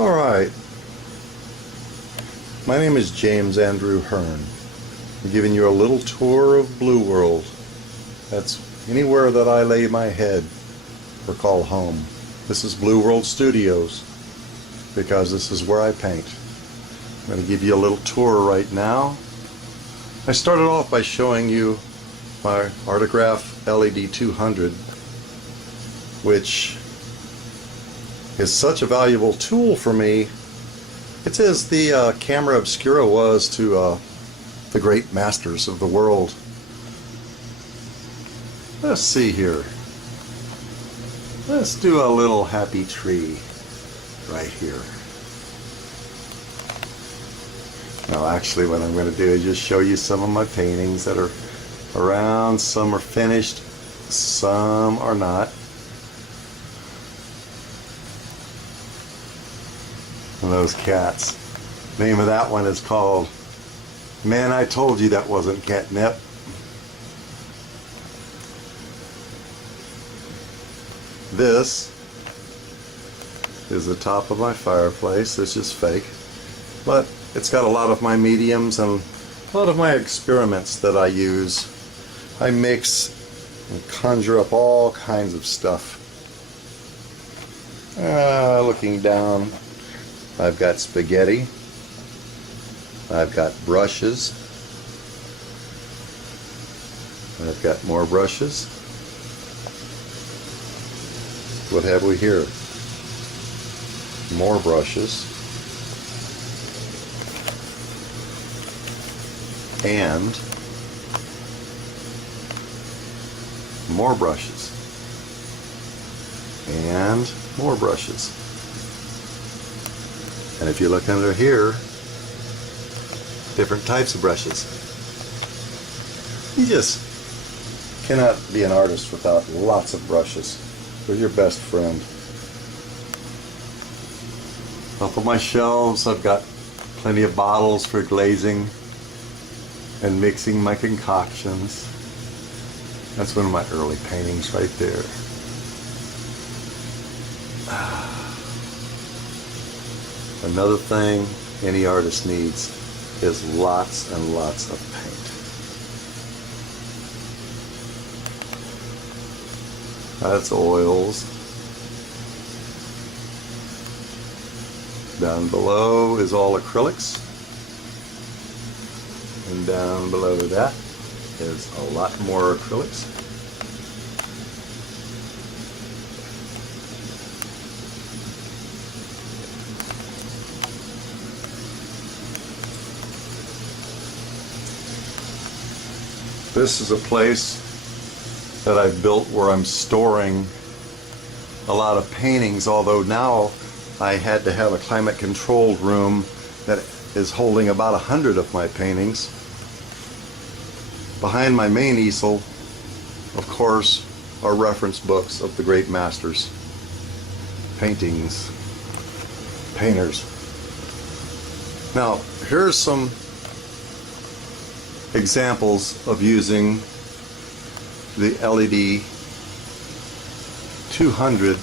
Alright, my name is James Andrew Hearn. I'm giving you a little tour of Blueworld. That's anywhere that I lay my head or call home. This is Blueworld Studios because this is where I paint. I'm going to give you a little tour right now. I started off by showing you my Artograph LED 200, which is such a valuable tool for me. It's as the camera obscura was to the great masters of the world. Let's see here. Let's do a little happy tree right here. Now actually what I'm going to do is just show you some of my paintings that are around. Some are finished, some are not. And those cats. Name of that one is called Man, I Told You That Wasn't Catnip. This is the top of my fireplace. It's just fake, but it's got a lot of my mediums and a lot of my experiments that I use. I mix and conjure up all kinds of stuff. Looking down, I've got spaghetti, I've got brushes, I've got more brushes. What have we here? More brushes, and more brushes, and more brushes. And if you look under here, different types of brushes. You just cannot be an artist without lots of brushes. They're your best friend. Up on my shelves, I've got plenty of bottles for glazing and mixing my concoctions. That's one of my early paintings right there. Another thing any artist needs is lots and lots of paint. That's oils. Down below is all acrylics. And down below that is a lot more acrylics. This is a place that I've built where I'm storing a lot of paintings, although now I had to have a climate controlled room that is holding about 100 of my paintings. Behind my main easel, of course, are reference books of the great masters, paintings, painters. Now, here's some examples of using the LED 200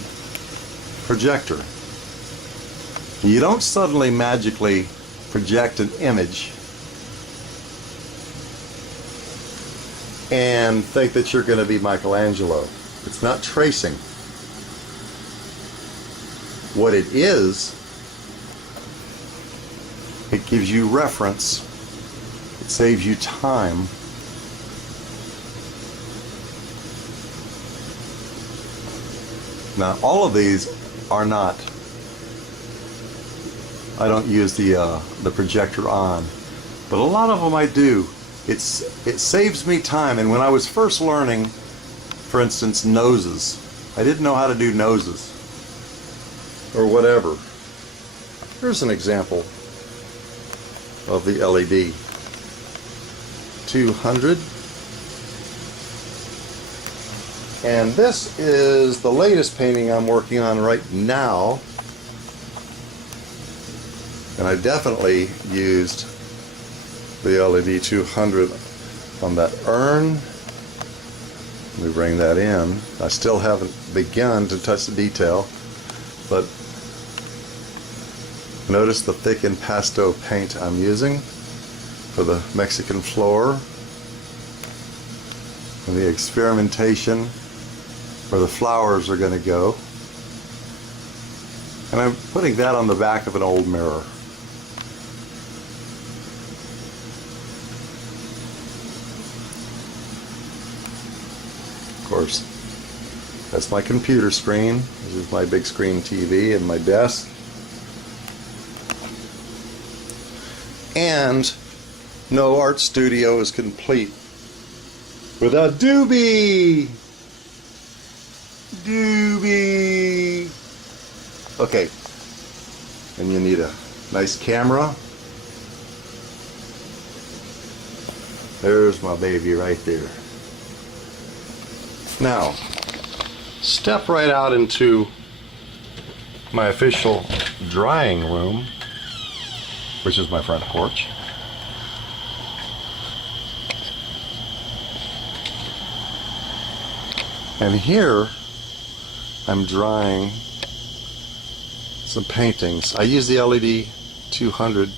projector. You don't suddenly magically project an image and think that you're going to be Michelangelo. It's not tracing. What it is, it gives you reference. It saves you time. Now, all of these are not, I don't use the projector on, but a lot of them I do. It saves me time. And when I was first learning, for instance, noses, I didn't know how to do noses or whatever. Here's an example of the LED 200. And this is the latest painting I'm working on right now. And I definitely used the LED 200 on that urn. Let me bring that in. I still haven't begun to touch the detail, but Notice the thick impasto paint I'm using for the Mexican floor, and the experimentation where the flowers are going to go. And I'm putting that on the back of an old mirror. Of course, that's my computer screen. This is my big screen TV and my desk. And no art studio is complete without Doobie! Doobie! Okay, and you need a nice camera. There's my baby right there. Now, step right out into my official drying room, which is my front porch. And here I'm drying some paintings. I use the LED 200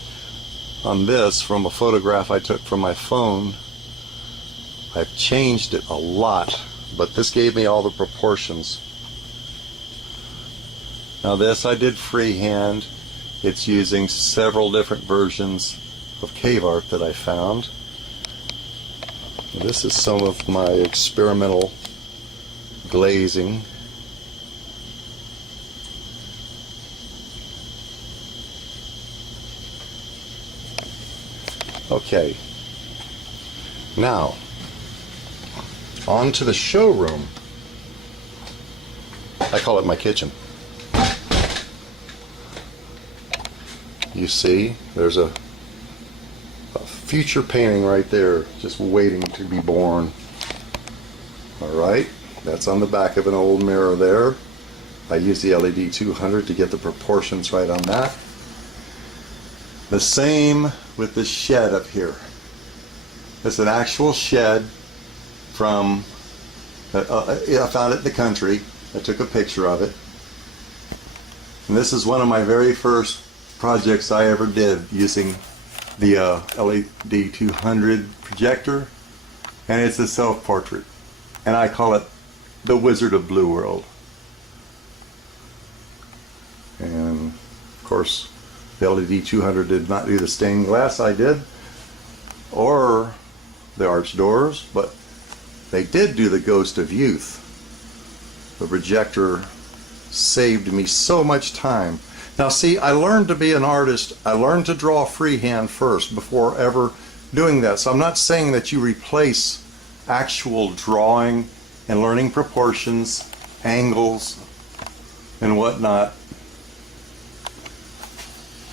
on this from a photograph I took from my phone. I've changed it a lot, but this gave me all the proportions. Now this I did freehand. It's using several different versions of cave art that I found. This is some of my experimental glazing. Okay, now on to the showroom. I call it my kitchen. You see, there's a future painting right there just waiting to be born. Alright, that's on the back of an old mirror there. I use the LED 200 to get the proportions right on that. The same with the shed up here. It's an actual shed from, I found it in the country. I took a picture of it. And this is one of my very first projects I ever did using the LED 200 projector. And it's a self-portrait. And I call it The Wizard of Blueworld. And of course, the LED 200 did not do the stained glass I did, or the arch doors, but they did do the Ghost of Youth. The projector saved me so much time. Now see, I learned to be an artist. I learned to draw freehand first before ever doing that. So I'm not saying that you replace actual drawing and learning proportions, angles, and whatnot,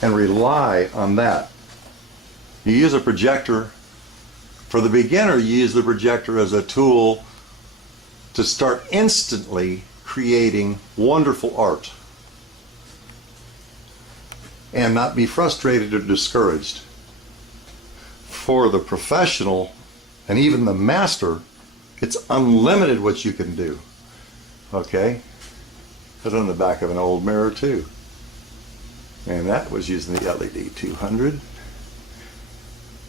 and rely on that. You use a projector. For the beginner, you use the projector as a tool to start instantly creating wonderful art and not be frustrated or discouraged. For the professional and even the master, it's unlimited what you can do. Okay? That's on the back of an old mirror too. And that was using the LED 200.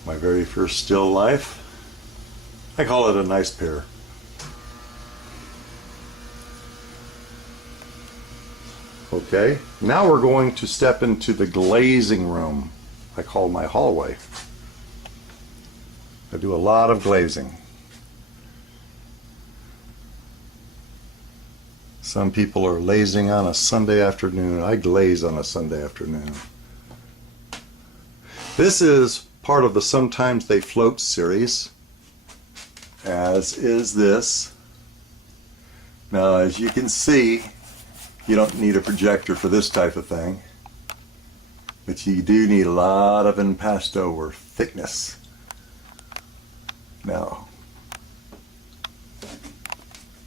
My very first still life. I call it a nice pair. Okay, now we're going to step into the glazing room. I call my hallway. I do a lot of glazing. Some people are lazing on a Sunday afternoon. I glaze on a Sunday afternoon. This is part of the Sometimes They Float series, as is this. Now, as you can see, you don't need a projector for this type of thing, but you do need a lot of impasto or thickness. Now,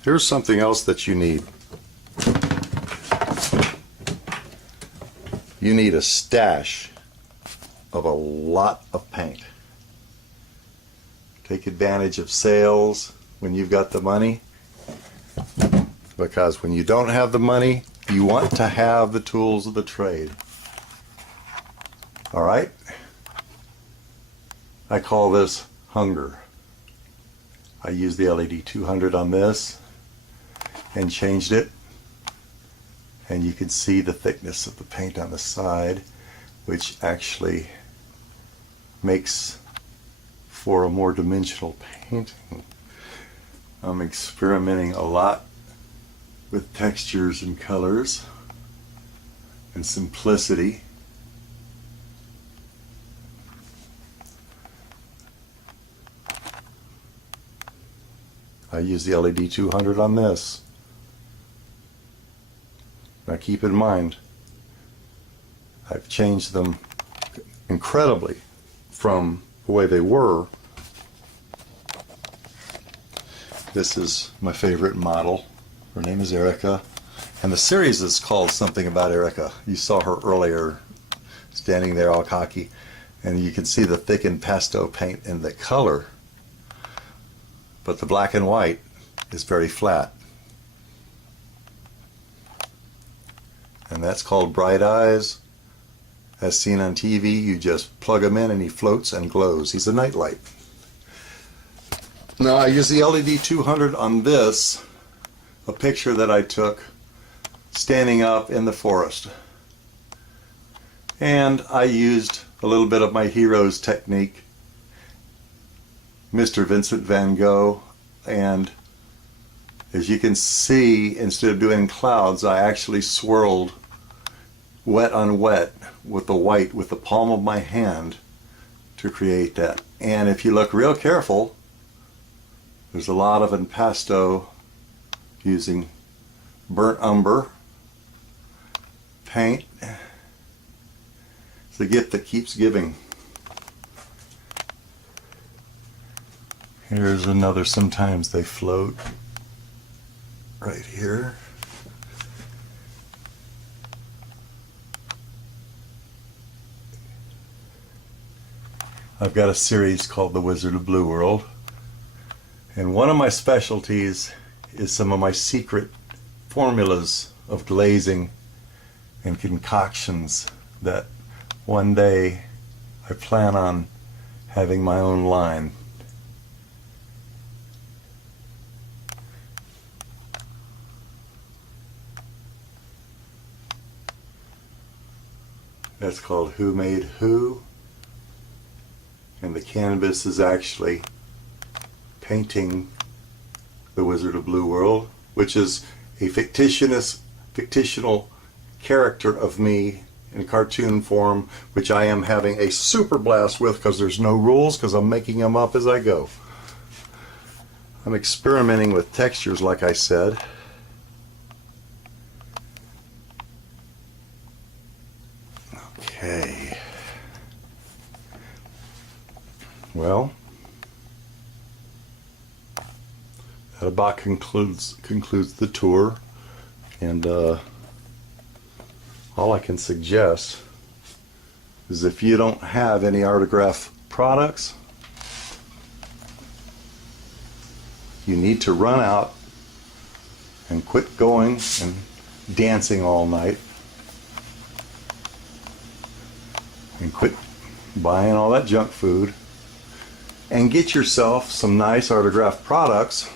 here's something else that you need. You need a stash of a lot of paint. Take advantage of sales when you've got the money, because when you don't have the money, you want to have the tools of the trade. All right. I call this hunger. I used the LED 200 on this and changed it. And you can see the thickness of the paint on the side, which actually makes for a more dimensional painting. I'm experimenting a lot with textures and colors and simplicity. I use the LED 200 on this. Now keep in mind, I've changed them incredibly from the way they were. This is my favorite model. Her name is Erica, and the series is called Something About Erica. You saw her earlier standing there all cocky, and you can see the thickened pastel paint in the color, but the black and white is very flat. And that's called Bright Eyes. As seen on TV, you just plug him in and he floats and glows. He's a nightlight. Now I use the LED 200 on this, a picture that I took standing up in the forest. And I used a little bit of my hero's technique, Mr. Vincent van Gogh, and as you can see, instead of doing clouds, I actually swirled wet on wet with the white with the palm of my hand to create that. And if you look real careful, there's a lot of impasto using burnt umber paint. It's the gift that keeps giving. Here's another Sometimes They Float right here. I've got a series called The Wizard of Blueworld, and one of my specialties is some of my secret formulas of glazing and concoctions that one day I plan on having my own line. That's called Who Made Who, and the canvas is actually painting the Wizard of Blueworld, which is a fictional character of me in cartoon form, which I am having a super blast with because there's no rules, because I'm making them up as I go. I'm experimenting with textures, like I said. Okay. Well, that about concludes the tour, and all I can suggest is if you don't have any Artograph products, you need to run out and quit going and dancing all night and quit buying all that junk food and get yourself some nice Artograph products,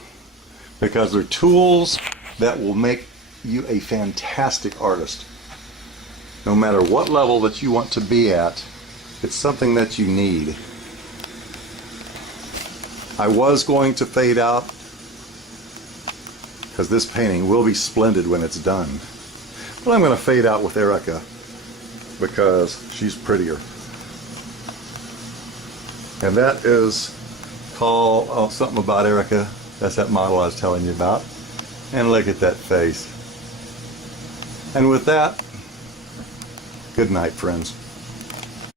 because they're tools that will make you a fantastic artist. No matter what level that you want to be at, it's something that you need. I was going to fade out, because this painting will be splendid when it's done. But I'm going to fade out with Erica because she's prettier. And that is called Something About Erica. That's that model I was telling you about. And look at that face. And with that, good night, friends.